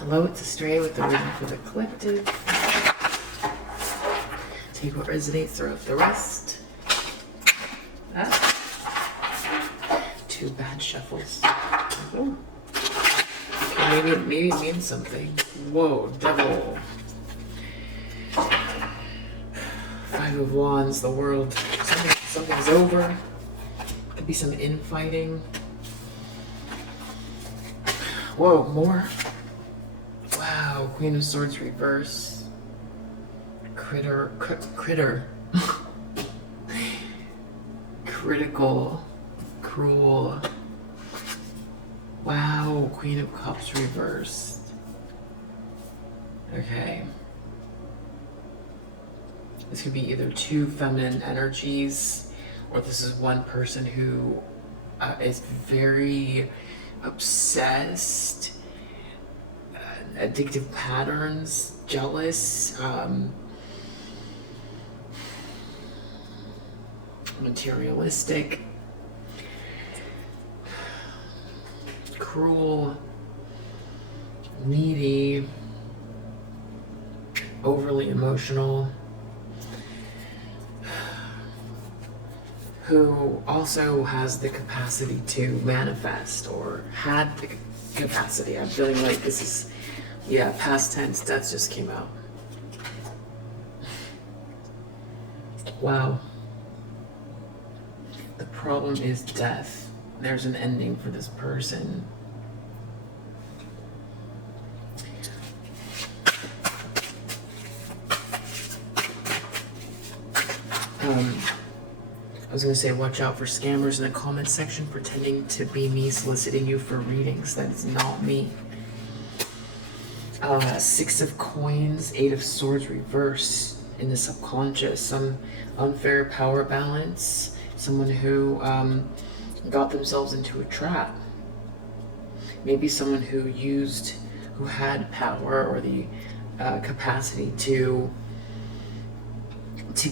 Hello, it's Astray with the reading for the collective. Take what resonates, throw out the rest. Two bad shuffles. Oh. Okay, maybe it means something. Whoa, devil. Five of Wands, the world. Something's over. Could be some infighting. Whoa, more. Wow, Queen of Swords reverse. Critter. Critical. Cruel. Wow, Queen of Cups reversed. Okay. This could be either two feminine energies, or this is one person who is very obsessed, addictive patterns, jealous, materialistic, cruel, needy, overly emotional, who also has the capacity to manifest, or had the capacity. I'm feeling like this is, yeah, past tense, that just came out. Wow. The problem is death. There's an ending for this person. I was going to say, watch out for scammers in the comment section pretending to be me, soliciting you for readings. That is not me. Six of Coins, Eight of Swords reverse in the subconscious. Some unfair power balance. Someone who got themselves into a trap. Maybe someone who had power or the capacity to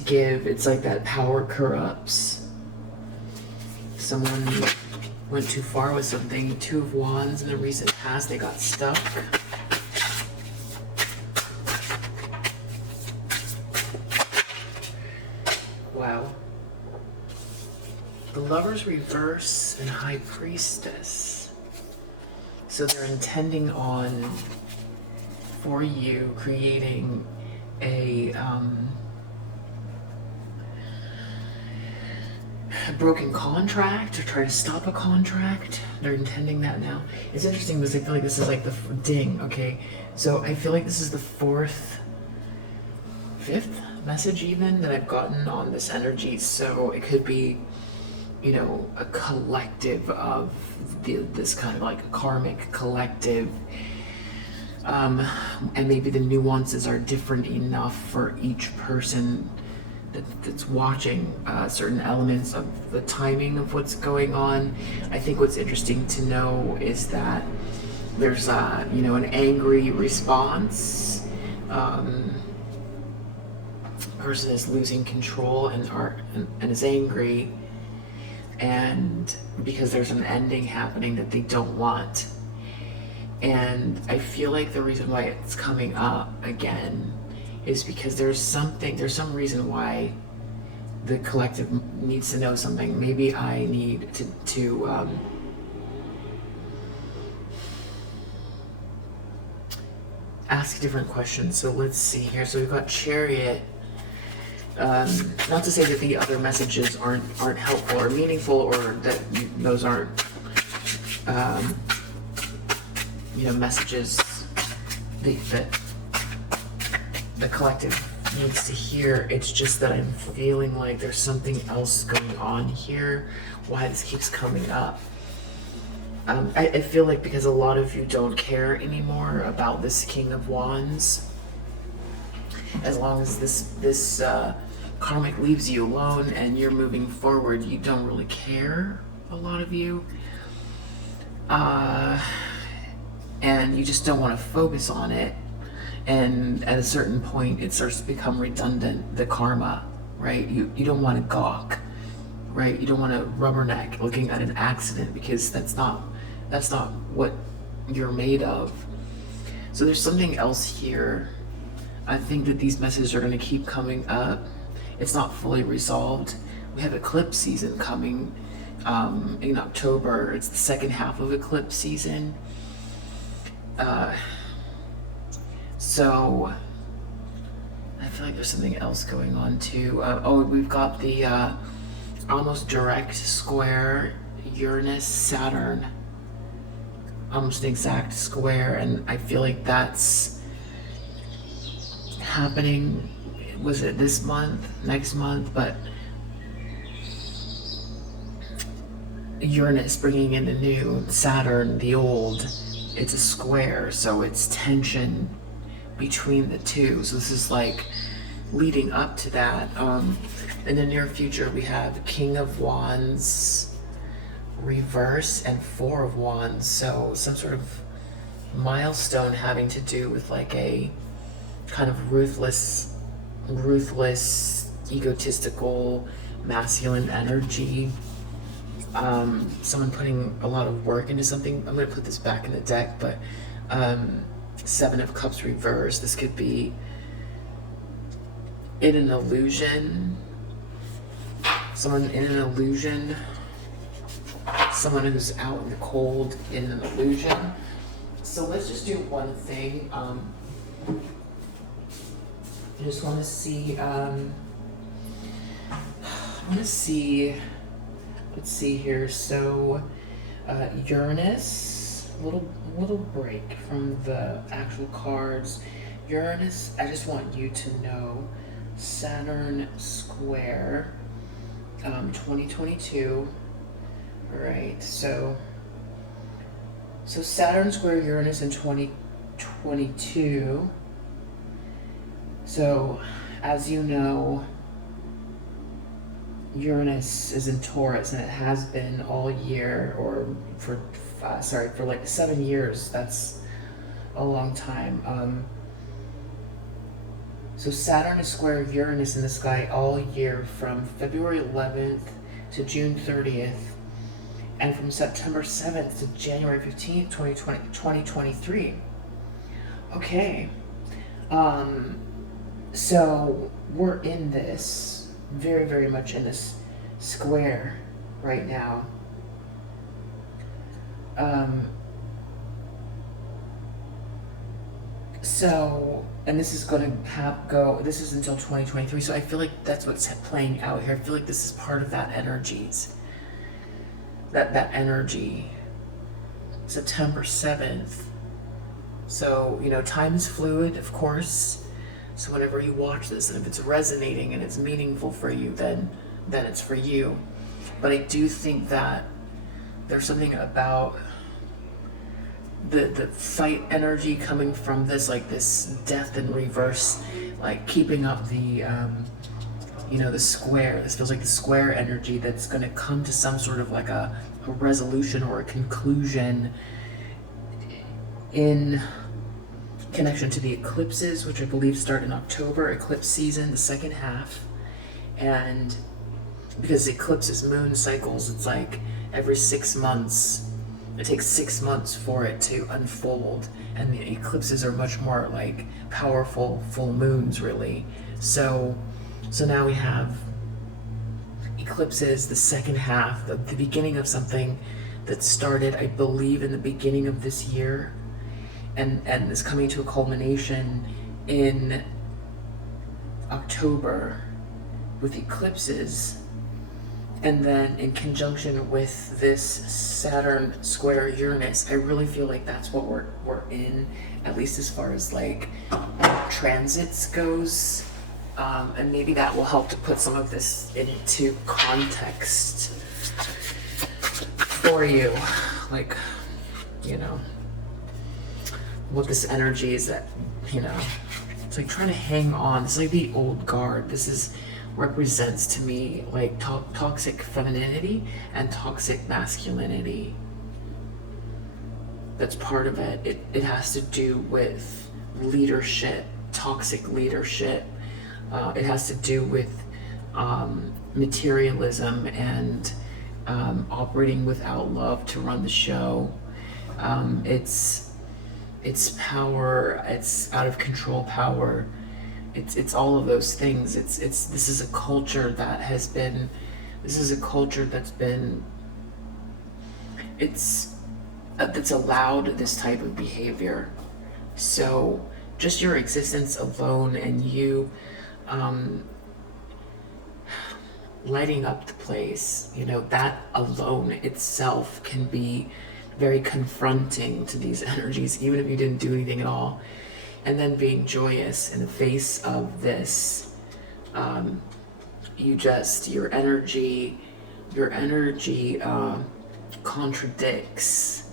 give. It's like that power corrupts. Someone went too far with something. Two of Wands in the recent past, they got stuck. Wow. The Lovers reverse and High Priestess. So they're intending on, for you, creating a broken contract, or try to stop a contract. They're intending that now. It's interesting because I feel like this is like the ding. Okay, so I feel like this is the fifth message even that I've gotten on this energy. So it could be, you know, a collective of this kind of like a karmic collective, and maybe the nuances are different enough for each person that's watching certain elements of the timing of what's going on. I think what's interesting to know is that there's you know, an angry response. Person is losing control and is angry, and because there's an ending happening that they don't want. And I feel like the reason why it's coming up again is because there's some reason why the collective needs to know something. Maybe I need to ask different questions. So let's see here. So we've got Chariot. Not to say that the other messages aren't helpful or meaningful, or that those aren't you know, messages that the collective needs to hear. It's just that I'm feeling like there's something else going on here, why this keeps coming up. I feel like because a lot of you don't care anymore about this King of Wands. As long as this karmic leaves you alone and you're moving forward, you don't really care, a lot of you. And you just don't want to focus on it. And at a certain point, it starts to become redundant, the karma, right? You don't want to gawk, right? You don't want to rubberneck looking at an accident, because that's not what you're made of. So there's something else here. I think that these messages are going to keep coming up. It's not fully resolved. We have eclipse season coming in October. It's the second half of eclipse season. So I feel like there's something else going on too. Oh, we've got the almost direct square Uranus Saturn, almost an exact square, and I feel like that's happening. Was it this month, next month? But Uranus bringing in the new, Saturn the old. It's a square, so it's tension between the two. So this is like leading up to that. In the near future, we have King of Wands reverse and Four of Wands. So some sort of milestone having to do with like a kind of ruthless, egotistical, masculine energy. Someone putting a lot of work into something. I'm going to put this back in the deck, but Seven of Cups reverse. This could be in an illusion. Someone in an illusion. Someone who's out in the cold in an illusion. So let's just do one thing. I just want to see. Let's see here. So Uranus, little break from the actual cards. Uranus, I just want you to know, Saturn square, 2022. All right, so Saturn square Uranus in 2022. So, as you know, Uranus is in Taurus, and it has been all year, or for like 7 years. That's a long time. So Saturn is square Uranus in the sky all year from February 11th to June 30th, and from September 7th to January 15th, 2023. Okay. So we're in this, very, very much in this square right now. So, and this is going to this is until 2023, so I feel like that's what's playing out here. I feel like this is part of that energies. That energy. September 7th. So, time is fluid, of course. So whenever you watch this, and if it's resonating and it's meaningful for you, then it's for you. But I do think that there's something about the fight energy coming from this, like this death in reverse, like keeping up the the square. This feels like the square energy that's going to come to some sort of like a resolution or a conclusion in connection to the eclipses, which I believe start in October, eclipse season, the second half. And because eclipses, moon cycles, it's like every 6 months. It takes 6 months for it to unfold, and the eclipses are much more like powerful full moons, really. So now we have eclipses, the second half, the beginning of something that started, I believe, in the beginning of this year, and is coming to a culmination in October with eclipses. And then in conjunction with this Saturn square Uranus, I really feel like that's what we're in, at least as far as like transits goes. And maybe that will help to put some of this into context for you. Like, what this energy is that, it's like trying to hang on. It's like the old guard. This represents to me like toxic femininity and toxic masculinity. That's part of it. It has to do with leadership, toxic leadership. It has to do with materialism and operating without love to run the show. It's it's power, it's out of control power, it's all of those things. This is a culture that has been, that's allowed this type of behavior. So just your existence alone, and you lighting up the place, you know, that alone itself can be very confronting to these energies, even if you didn't do anything at all. And then being joyous in the face of this, your energy contradicts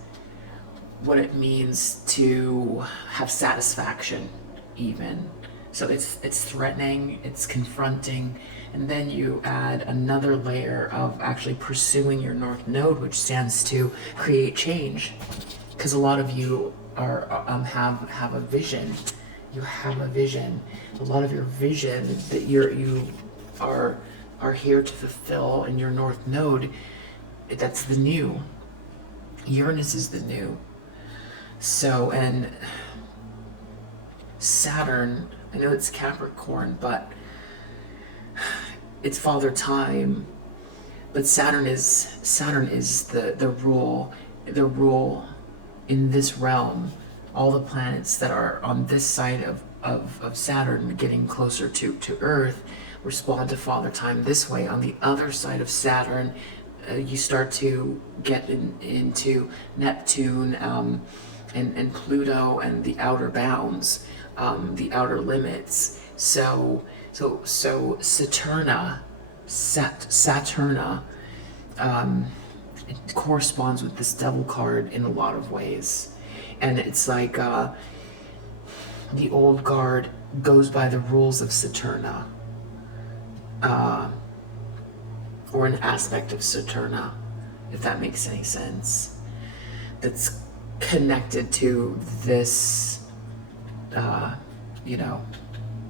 what it means to have satisfaction, even. So it's threatening, it's confronting, and then you add another layer of actually pursuing your North Node, which stands to create change. Because a lot of you are have a vision. You have a vision. A lot of your vision that you are here to fulfill in your North Node. That's the new. Uranus is the new. So, and Saturn, I know it's Capricorn, but it's Father Time. But Saturn is the rule in this realm. All the planets that are on this side of Saturn getting closer to Earth respond to Father Time this way. On the other side of Saturn, you start to get into Neptune and Pluto and the outer bounds, the outer limits. So Saturna, it corresponds with this devil card in a lot of ways. And it's like the old guard goes by the rules of Saturna, or an aspect of Saturna, if that makes any sense, that's connected to this,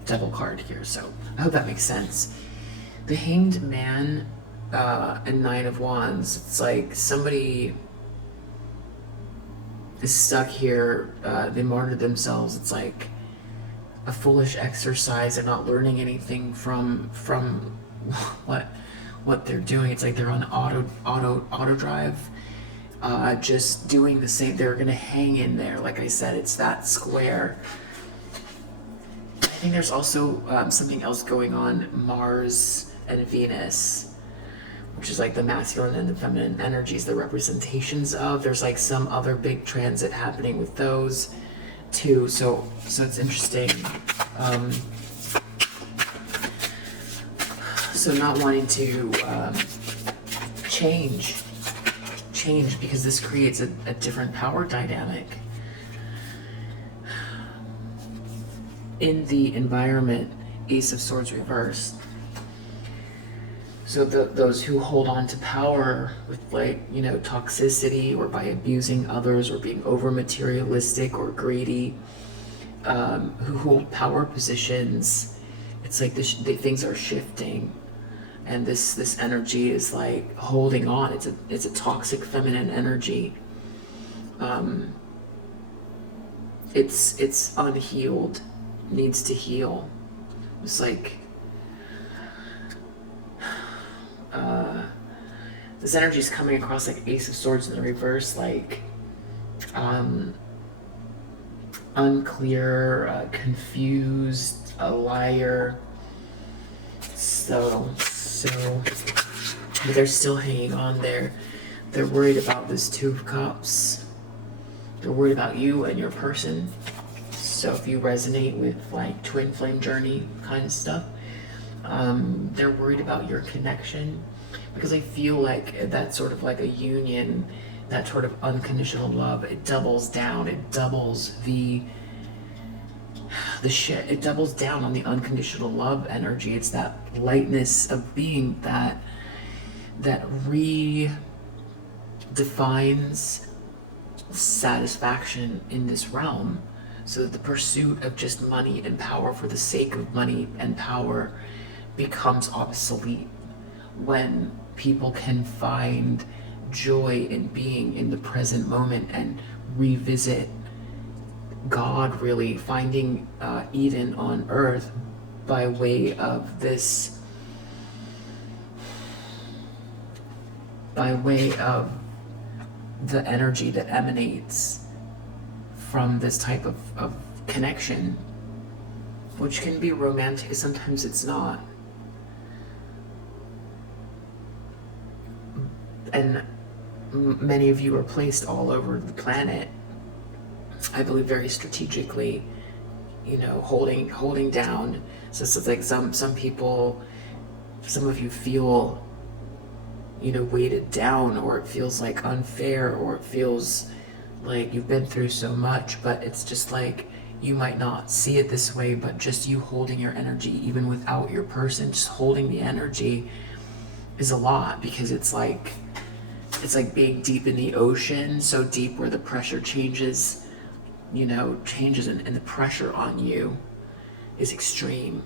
devil card here. So I hope that makes sense. The Hanged Man and Nine of Wands, it's like somebody is stuck here, they martyred themselves. It's like a foolish exercise. They're not learning anything from what they're doing. It's like they're on auto drive, just doing the same. They're gonna hang in there. Like I said, it's that square. I think there's also something else going on, Mars and Venus, which is like the masculine and the feminine energies, the representations of. There's like some other big transit happening with those too. So it's interesting. So not wanting to change because this creates a different power dynamic in the environment. Ace of Swords reversed. So those who hold on to power with toxicity, or by abusing others, or being over materialistic or greedy, who hold power positions, it's like things are shifting, and this energy is like holding on. It's a toxic feminine energy. It's unhealed, needs to heal. It's like this energy is coming across like Ace of Swords in the reverse, like unclear, confused, a liar. So but they're still hanging on there. They're worried about this Two of Cups. They're worried about you and your person. So if you resonate with like twin flame journey kind of stuff, they're worried about your connection, because I feel like that's sort of like a union, that sort of unconditional love. It doubles down. It doubles it doubles down on the unconditional love energy. It's that lightness of being that redefines satisfaction in this realm, so that the pursuit of just money and power for the sake of money and power becomes obsolete when people can find joy in being in the present moment and revisit God, really finding Eden on earth by way of this, by way of the energy that emanates from this type of connection, which can be romantic, sometimes it's not. And many of you are placed all over the planet, I believe very strategically, you know, holding down. So it's like some people, some of you feel, you know, weighted down, or it feels like unfair, or it feels like you've been through so much, but it's just like, you might not see it this way, but just you holding your energy, even without your person, just holding the energy is a lot, because it's like being deep in the ocean, so deep where the pressure changes, you know, and the pressure on you is extreme.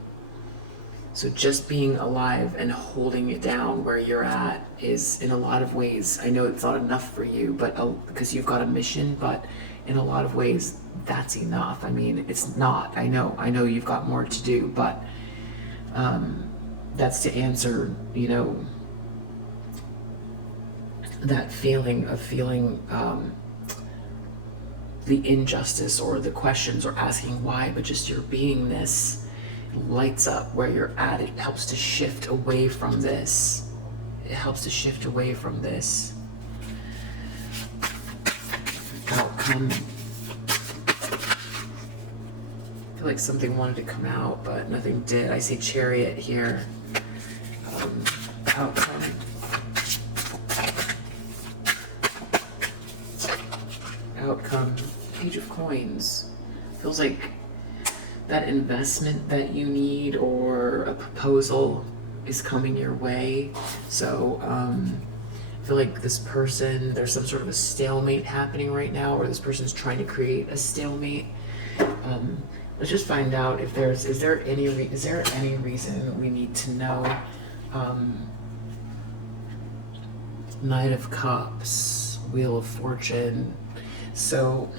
So just being alive and holding it down where you're at is, in a lot of ways, I know it's not enough for you, but because you've got a mission, but in a lot of ways that's enough. I mean, it's not, I know you've got more to do, but that's to answer, you know, that feeling of the injustice or the questions or asking why, but just your beingness lights up where you're at. It helps to shift away from this. It helps to shift away from this. Outcome. I feel like something wanted to come out, but nothing did. I see Chariot here. Outcome. Outcome. Page of Coins. Feels like that investment that you need, or a proposal is coming your way. So I feel like this person, there's some sort of a stalemate happening right now, or this person's trying to create a stalemate. Let's just find out if is there any reason we need to know. Knight of Cups, Wheel of Fortune. So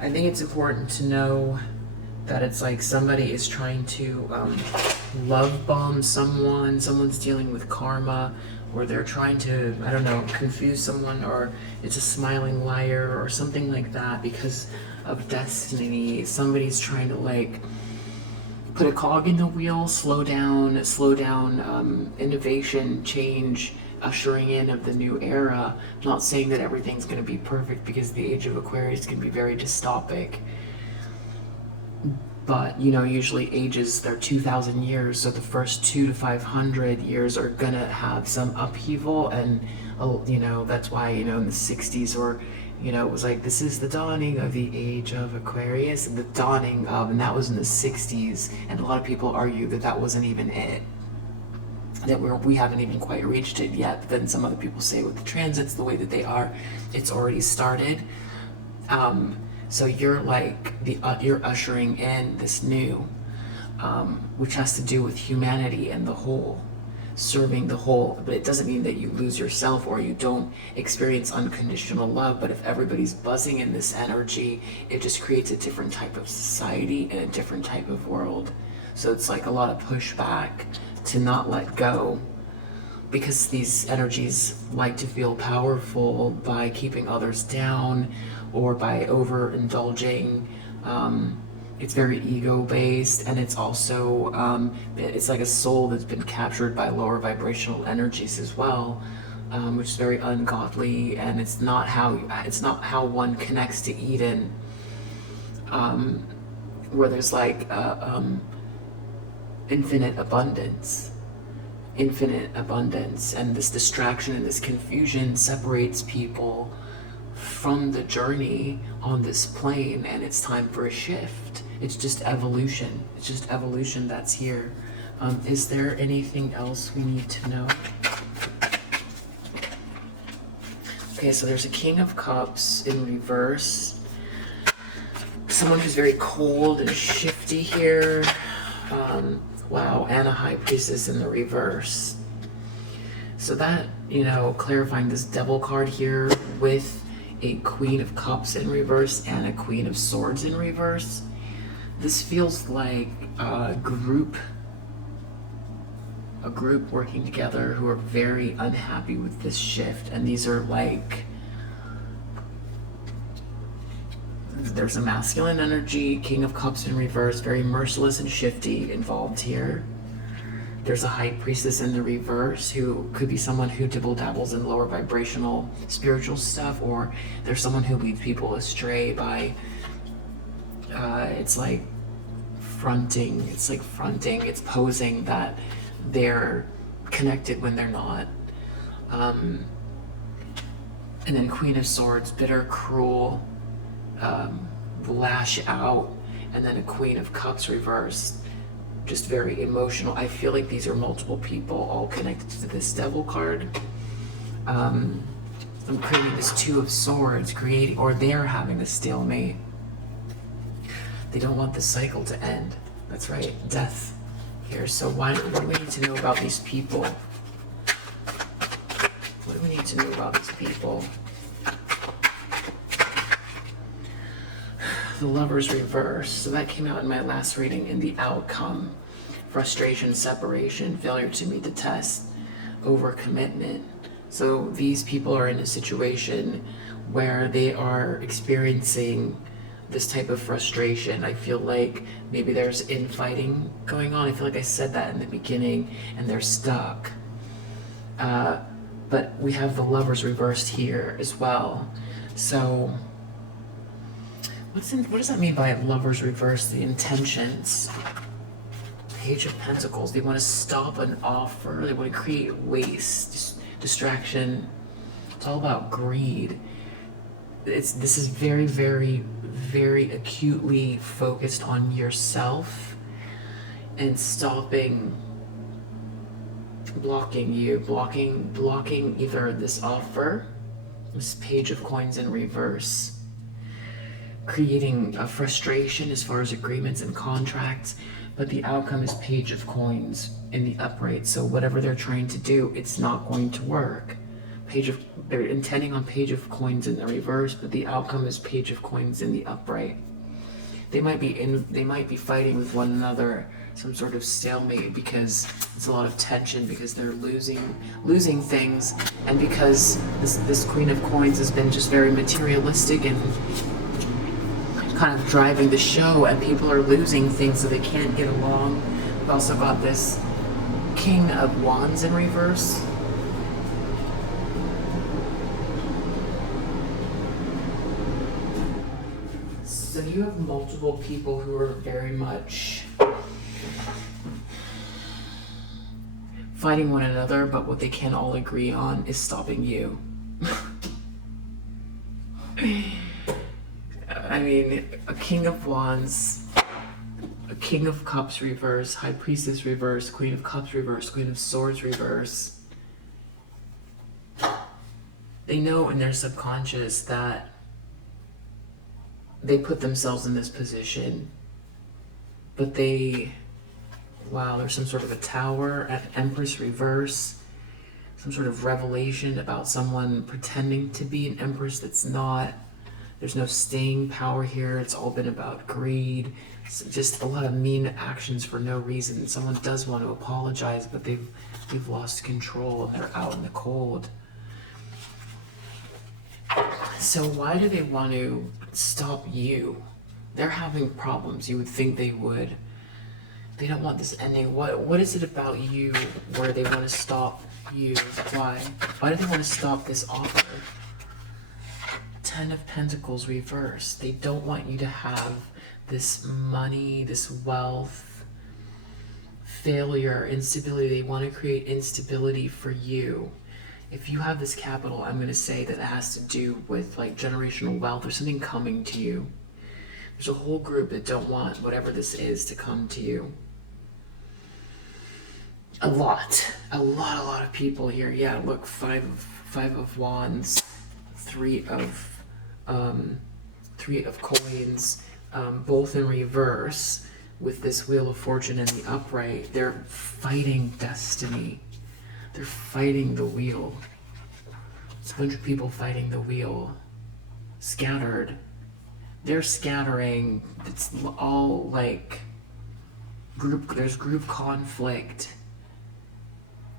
I think it's important to know that it's like somebody is trying to love bomb someone's dealing with karma, or they're trying to, I don't know, confuse someone, or it's a smiling liar or something like that because of destiny. Somebody's trying to like put a cog in the wheel, slow down innovation, change, ushering in of the new era. I'm not saying that everything's going to be perfect, because the age of Aquarius can be very dystopic. But, you know, usually ages, they're 2,000 years, so the first 200 to 500 years are going to have some upheaval, and, you know, that's why, you know, in the 60s, or, you know, it was like, this is the dawning of the age of Aquarius, and the dawning of, and that was in the 60s, and a lot of people argue that that wasn't even it, that we haven't even quite reached it yet. But then some other people say with the transits the way that they are, it's already started. So you're like you're ushering in this new, which has to do with humanity and the whole, serving the whole. But it doesn't mean that you lose yourself or you don't experience unconditional love. But if everybody's buzzing in this energy, it just creates a different type of society and a different type of world. So it's like a lot of pushback to not let go, because these energies like to feel powerful by keeping others down or by overindulging. It's very ego-based, and it's also it's like a soul that's been captured by lower vibrational energies as well, which is very ungodly, and it's not how one connects to Eden, where there's like infinite abundance, and this distraction and this confusion separates people from the journey on this plane, and it's time for a shift. It's just evolution. It's just evolution that's here. Is there anything else we need to know? Okay, so there's a King of Cups in reverse. Someone who's very cold and shifty here. Wow, and a High Priestess in the reverse. So that, you know, clarifying this Devil card here with a Queen of Cups in reverse and a Queen of Swords in reverse. This feels like a group working together who are very unhappy with this shift. And these are like, there's a masculine energy, King of Cups in reverse, very merciless and shifty involved here. There's a High Priestess in the reverse who could be someone who dibble dabbles in lower vibrational spiritual stuff, or there's someone who leads people astray by, it's fronting, it's posing that they're connected when they're not. And then Queen of Swords, bitter, cruel, lash out, and then a Queen of Cups reverse, just very emotional. I feel like these are multiple people all connected to this Devil card. I'm creating this Two of Swords, or they're having a stalemate. They don't want the cycle to end. That's right, death here. So what do we need to know about these people? What do we need to know about these people? The Lover's reverse. So that came out in my last reading in the outcome. Frustration, separation, failure to meet the test, overcommitment. So these people are in a situation where they are experiencing this type of frustration. I feel like maybe there's infighting going on. I feel like I said that in the beginning, and they're stuck. But we have the Lovers reversed here as well. So what does that mean by Lovers reversed? The intentions. Page of Pentacles. They want to stop an offer. They want to create waste, distraction. It's all about greed. This is very, very, very acutely focused on yourself and stopping, blocking either this offer, this Page of Coins in reverse, creating a frustration as far as agreements and contracts, but the outcome is Page of Coins in the upright. So whatever they're trying to do, it's not going to work. They're intending on Page of Coins in the reverse, but the outcome is Page of Coins in the upright. They might be fighting with one another, some sort of stalemate, because it's a lot of tension, because they're losing things, and because this Queen of Coins has been just very materialistic and kind of driving the show, and people are losing things, so they can't get along. We've also got this King of Wands in reverse. So you have multiple people who are very much fighting one another, but what they can all agree on is stopping you. I mean, a King of Wands, a King of Cups reverse, High Priestess reverse, Queen of Cups reverse, Queen of Swords reverse. They know in their subconscious that they put themselves in this position, but there's some sort of a Tower at Empress reverse, some sort of revelation about someone pretending to be an Empress that's not. There's no staying power here. It's all been about greed. It's just a lot of mean actions for no reason. Someone does want to apologize, but they've lost control and they're out in the cold. So why do they want to stop you? They're having problems. You would think they would. They don't want this ending. What is it about you where they want to stop you? Why? Why do they want to stop this offer? Ten of Pentacles reverse. They don't want you to have this money, this wealth, failure, instability. They want to create instability for you. If you have this capital, I'm going to say that it has to do with like generational wealth or something coming to you. There's a whole group that don't want whatever this is to come to you. A lot of people here. Yeah, look, five of Wands, three of Coins, both in reverse with this Wheel of Fortune in the upright. They're fighting destiny. They're fighting the wheel. It's a bunch of people fighting the wheel. scattered. They're scattering. It's all like there's group conflict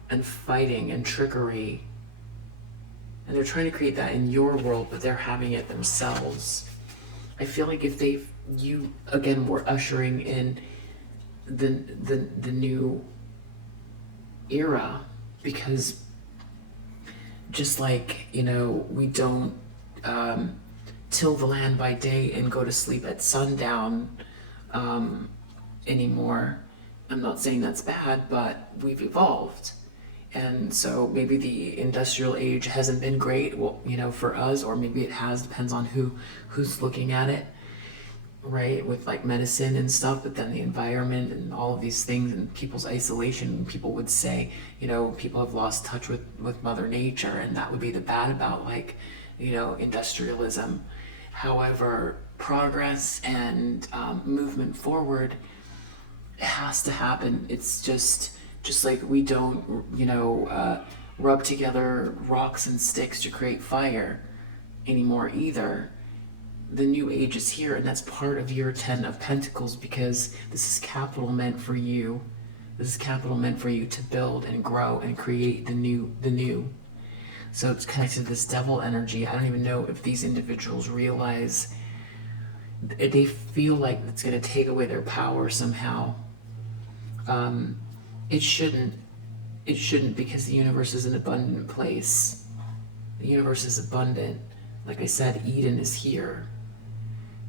and fighting and trickery. And they're trying to create that in your world, but they're having it themselves. I feel like if you again were ushering in the new era, because just like, we don't till the land by day and go to sleep at sundown anymore. I'm not saying that's bad, but we've evolved. And so maybe the industrial age hasn't been great, well, for us, or maybe it has, depends on who's looking at it, right? With like medicine and stuff, but then the environment and all of these things and people's isolation, people would say, people have lost touch with Mother Nature, and that would be the bad about like, industrialism. However, progress and movement forward has to happen. It's just like we don't, rub together rocks and sticks to create fire anymore either. The new age is here, and that's part of year 10 of Pentacles, because this is capital meant for you. This is capital meant for you to build and grow and create the new. So it's connected to this devil energy. I don't even know if these individuals realize, they feel like it's going to take away their power somehow. It shouldn't, because the universe is an abundant place. The universe is abundant. Like I said, Eden is here.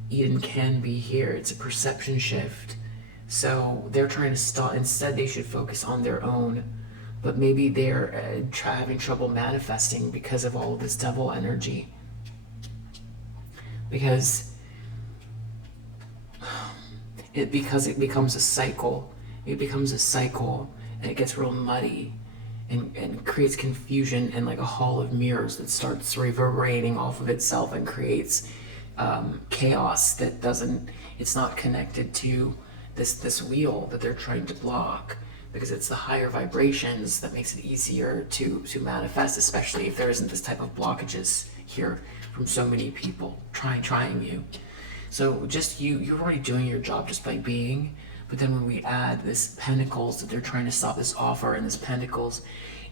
Eden can be here. It's a perception shift. So they're trying to stop. Instead, they should focus on their own. But maybe they're having trouble manifesting because of all of this devil energy. Because it becomes a cycle. It becomes a cycle, and it gets real muddy and creates confusion and like a hall of mirrors that starts reverberating off of itself and creates chaos that it's not connected to this wheel that they're trying to block, because it's the higher vibrations that makes it easier to manifest, especially if there isn't this type of blockages here from so many people trying you. So just you're already doing your job just by being. But then when we add this Pentacles, that they're trying to stop this offer, and this Pentacles,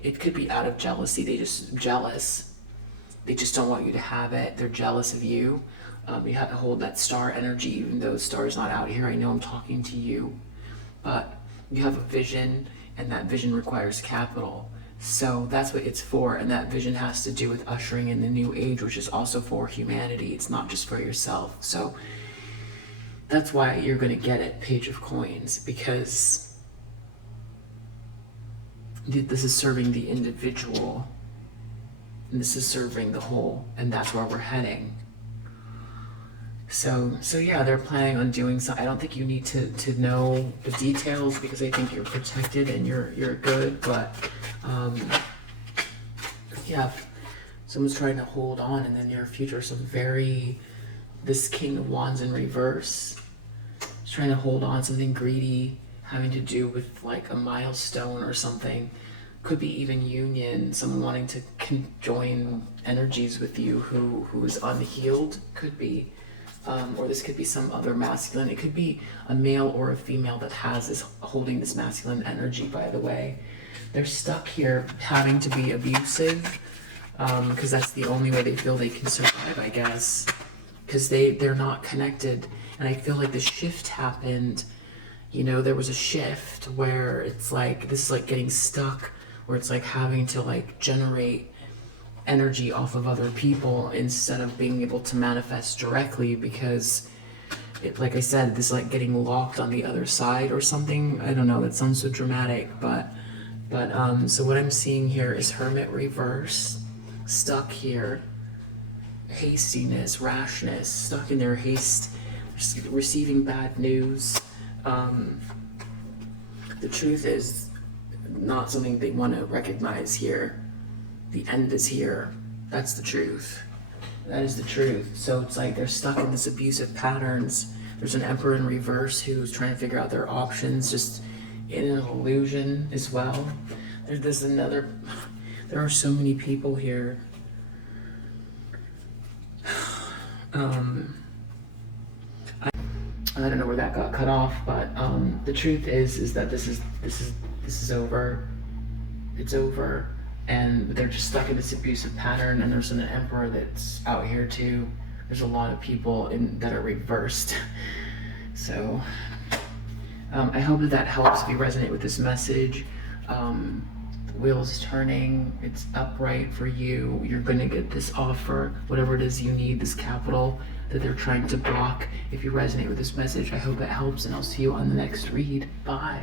it could be out of jealousy. They just jealous. They just don't want you to have it. They're jealous of you. You have to hold that star energy, even though the star is not out here. I know I'm talking to you, but you have a vision, and that vision requires capital. So that's what it's for, and that vision has to do with ushering in the new age, which is also for humanity. It's not just for yourself. So that's why you're going to get it, Page of Coins, because this is serving the individual, and this is serving the whole, and that's where we're heading. So yeah, they're planning on doing something. I don't think you need to know the details, because I think you're protected and you're good, but yeah, someone's trying to hold on in the near future. This King of Wands in reverse, trying to hold on, something greedy, having to do with like a milestone or something. Could be even union, someone wanting to join energies with you who is unhealed, could be. Or this could be some other masculine. It could be a male or a female that holding this masculine energy, by the way. They're stuck here having to be abusive, because that's the only way they feel they can survive, I guess. Because they're not connected. And I feel like the shift happened, there was a shift where it's like, this is like getting stuck, where it's like having to like generate energy off of other people instead of being able to manifest directly, because like I said, this is like getting locked on the other side or something. I don't know, that sounds so dramatic, but so what I'm seeing here is Hermit reverse, stuck here, hastiness, rashness, stuck in their haste, receiving bad news. The truth is not something they want to recognize here. The end is here. That's the truth. That is the truth. So it's like they're stuck in this abusive patterns. There's an Emperor in reverse who's trying to figure out their options, just in an illusion as well. There are so many people here. I don't know where that got cut off, but the truth is that this is over. It's over, and they're just stuck in this abusive pattern. And there's an emperor that's out here too. There's a lot of people that are reversed. So I hope that helps if you resonate with this message. The wheel is turning. It's upright for you. You're going to get this offer, whatever it is you need, this capital that they're trying to block. If you resonate with this message, I hope it helps, and I'll see you on the next read. Bye.